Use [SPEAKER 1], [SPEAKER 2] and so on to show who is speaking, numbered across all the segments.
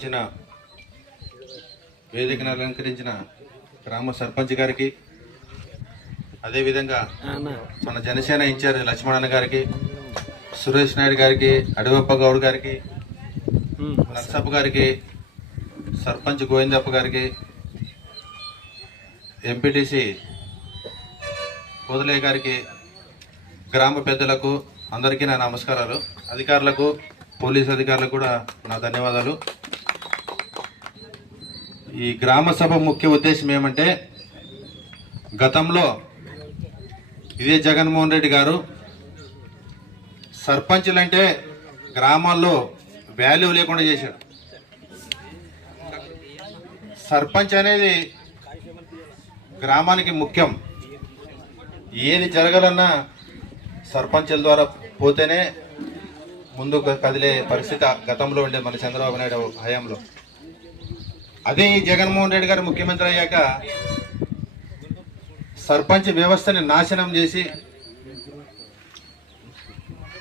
[SPEAKER 1] ఇచ్చిన వేదికను అలంకరించిన గ్రామ సర్పంచ్ గారికి అదేవిధంగా మన జనసేన ఇన్ఛార్జ్ లక్ష్మణన్న గారికి సురేష్ నాయుడు గారికి అడవప్ప గౌడ్ గారికి నర్సప్ప గారికి సర్పంచ్ గోవిందప్ప గారికి ఎంపీటీసీ కోదలయ్య గారికి గ్రామ పెద్దలకు అందరికీ నా నమస్కారాలు. అధికారులకు పోలీస్ అధికారులకు కూడా నా ధన్యవాదాలు. ఈ గ్రామ సభ ముఖ్య ఉద్దేశం ఏమంటే గతంలో ఇదే జగన్మోహన్ రెడ్డి గారు సర్పంచ్లంటే గ్రామాల్లో వాల్యూ లేకుండా చేశాడు సర్పంచ్ అనేది గ్రామానికి ముఖ్యం. ఏది జరగాలన్నా సర్పంచుల ద్వారా పోతేనే ముందుకు కదిలే పరిస్థితి గతంలో ఉండే మన చంద్రబాబు నాయుడు హయాంలో. అదే జగన్మోహన్ రెడ్డి గారు ముఖ్యమంత్రి అయ్యాక సర్పంచ్ వ్యవస్థని నాశనం చేసి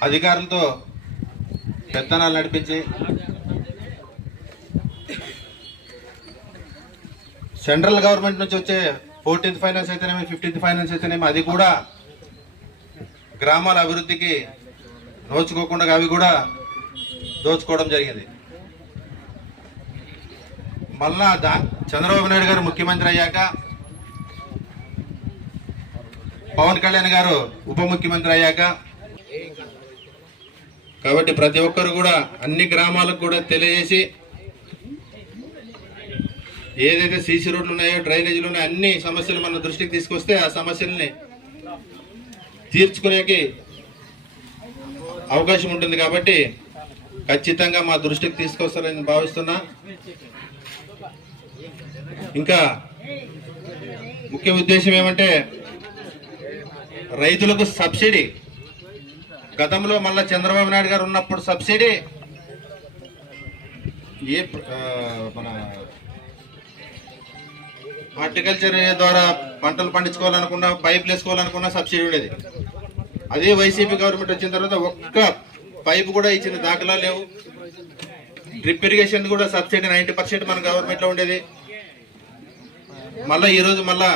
[SPEAKER 1] అధికారులతో పెత్తనాలు నడిపించి సెంట్రల్ గవర్నమెంట్ నుంచి వచ్చే ఫోర్టీన్త్ ఫైనాన్స్ అయితేనేమి ఫిఫ్టీన్త్ ఫైనాన్స్ అయితేనేమి అది కూడా గ్రామాల అభివృద్ధికి నోచుకోకుండా అవి కూడా దోచుకోవడం జరిగింది. మళ్ళా దా చంద్రబాబు నాయుడు గారు ముఖ్యమంత్రి అయ్యాక పవన్ కళ్యాణ్ గారు ఉప ముఖ్యమంత్రి అయ్యాక కాబట్టి ప్రతి ఒక్కరు కూడా అన్ని గ్రామాలకు కూడా తెలియజేసి ఏదైతే సీసీ రోడ్లు ఉన్నాయో డ్రైనేజీలు ఉన్నాయో అన్ని సమస్యలు మన దృష్టికి తీసుకొస్తే ఆ సమస్యల్ని తీర్చుకునేకి అవకాశం ఉంటుంది కాబట్టి ఖచ్చితంగా మా దృష్టికి తీసుకొస్తారని భావిస్తున్నా. ఇంకా ముఖ్య ఉద్దేశం ఏమంటే రైతులకు సబ్సిడీ. గతంలో మళ్ళా చంద్రబాబు నాయుడు గారు ఉన్నప్పుడు సబ్సిడీ ఏ మన హార్టికల్చర్ ద్వారా పంటలు పండించుకోవాలనుకున్నా పైపులు వేసుకోవాలనుకున్నా సబ్సిడీ ఉండేది. అదే వైసీపీ గవర్నమెంట్ వచ్చిన తర్వాత ఒక్క పైపు కూడా ఇచ్చిన దాఖలా లేవు. డ్రిప్ ఇరిగేషన్ కూడా సబ్సిడీ నైంటీ పర్సెంట్ మన గవర్నమెంట్లో ఉండేది. మళ్ళా ఈరోజు మళ్ళా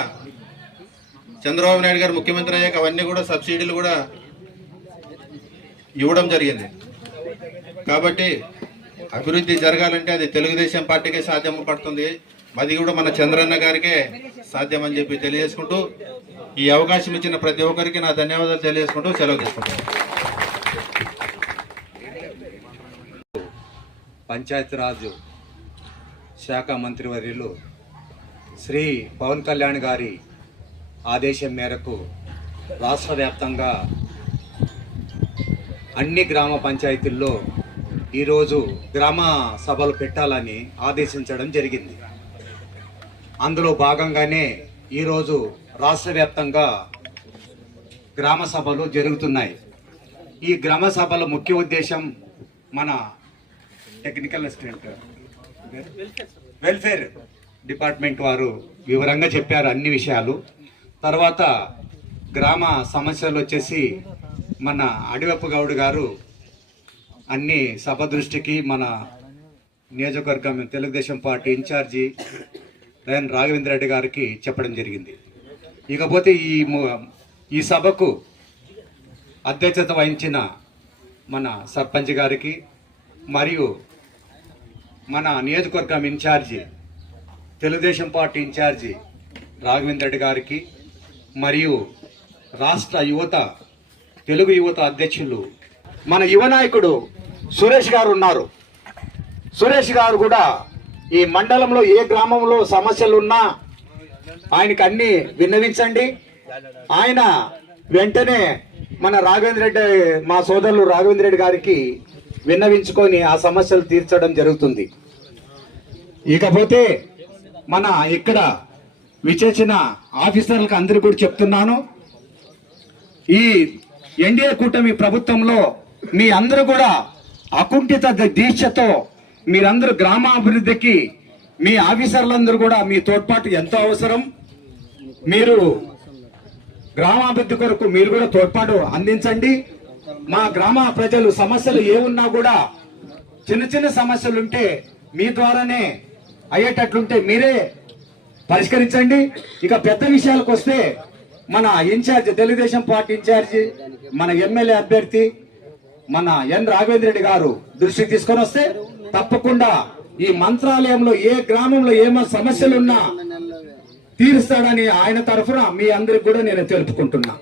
[SPEAKER 1] చంద్రబాబు నాయుడు గారు ముఖ్యమంత్రి అయ్యాక అవన్నీ కూడా సబ్సిడీలు కూడా ఇవ్వడం జరిగింది. కాబట్టి అభివృద్ధి జరగాలంటే అది తెలుగుదేశం పార్టీకే సాధ్యం పడుతుంది. అది కూడా మన చంద్రన్న గారికే సాధ్యం అని చెప్పి తెలియజేసుకుంటూ ఈ అవకాశం ఇచ్చిన ప్రతి ఒక్కరికి నా ధన్యవాదాలు తెలియజేసుకుంటూ సెలవు తీసుకుంటాను
[SPEAKER 2] పంచాయతీరాజ్ శాఖ మంత్రివర్యులు శ్రీ పవన్ కళ్యాణ్ గారి ఆదేశం మేరకు రాష్ట్ర వ్యాప్తంగా అన్ని గ్రామ పంచాయతీల్లో ఈరోజు గ్రామ సభలు పెట్టాలని ఆదేశించడం జరిగింది. అందులో భాగంగానే ఈరోజు రాష్ట్ర వ్యాప్తంగా గ్రామ సభలు జరుగుతున్నాయి. ఈ గ్రామ సభల ముఖ్య ఉద్దేశం మన టెక్నికల్ అసిస్టెంట్ వెల్ఫేర్ డిపార్ట్మెంట్ వారు వివరంగా చెప్పారు అన్ని విషయాలు. తర్వాత గ్రామ సమస్యలు వచ్చేసి మన అడివప్ప గౌడ్ గారు అన్ని సభ దృష్టికి మన నియోజకవర్గం తెలుగుదేశం పార్టీ ఇన్ఛార్జి దయన్ రాఘవేంద్ర రెడ్డి గారికి చెప్పడం జరిగింది. ఇకపోతే ఈ ఈ సభకు అధ్యక్షత వహించిన మన సర్పంచ్ గారికి మరియు మన నియోజకవర్గం incharge Telugu Desam party incharge Raghavendra Reddy గారికి మరియు రాష్ట్ర యువత తెలుగు యువత అధ్యక్షులు
[SPEAKER 3] మన యువ నాయకుడు సురేష్ గారు ఉన్నారు. సురేష్ గారు కూడా ఈ మండలంలో ఏ గ్రామంలో సమస్యలు ఉన్నా ఆయనకు అన్ని విన్నవించండి. ఆయన వెంటనే మన రాఘవేంద్ర రెడ్డి మా సోదరులు రాఘవేంద్ర రెడ్డి గారికి విన్నవించుకొని ఆ సమస్యలు తీర్చడం జరుగుతుంది. ఇకపోతే మన ఇక్కడ విచేసిన ఆఫీసర్లకు అందరికీ కూడా చెప్తున్నాను. ఈ ఎన్డీఏ కూటమి ప్రభుత్వంలో మీ అందరూ కూడా అకుంఠిత దీక్షతో మీరందరూ గ్రామాభివృద్ధికి మీ ఆఫీసర్లందరూ కూడా మీ తోడ్పాటు ఎంతో అవసరం. మీరు గ్రామాభివృద్ధి కొరకు మీరు కూడా తోడ్పాటు అందించండి. మా గ్రామ ప్రజలు సమస్యలు ఏమున్నా కూడా చిన్న చిన్న సమస్యలు ఉంటే మీ ద్వారానే అయ్యేటట్లుంటే మీరే పరిష్కరించండి. ఇక పెద్ద విషయాలకు వస్తే మన ఇన్ఛార్జ్ తెలుగుదేశం పార్టీ ఇన్ఛార్జి మన ఎమ్మెల్యే అభ్యర్థి మన ఎన్ రాఘవేంద్ర రెడ్డి గారు దృష్టికి తీసుకొని వస్తే తప్పకుండా ఈ మంత్రాలయంలో ఏ గ్రామంలో ఏమైనా సమస్యలున్నా తీరుస్తాడని ఆయన తరఫున మీ అందరికి కూడా నేను తెలుపుకుంటున్నా.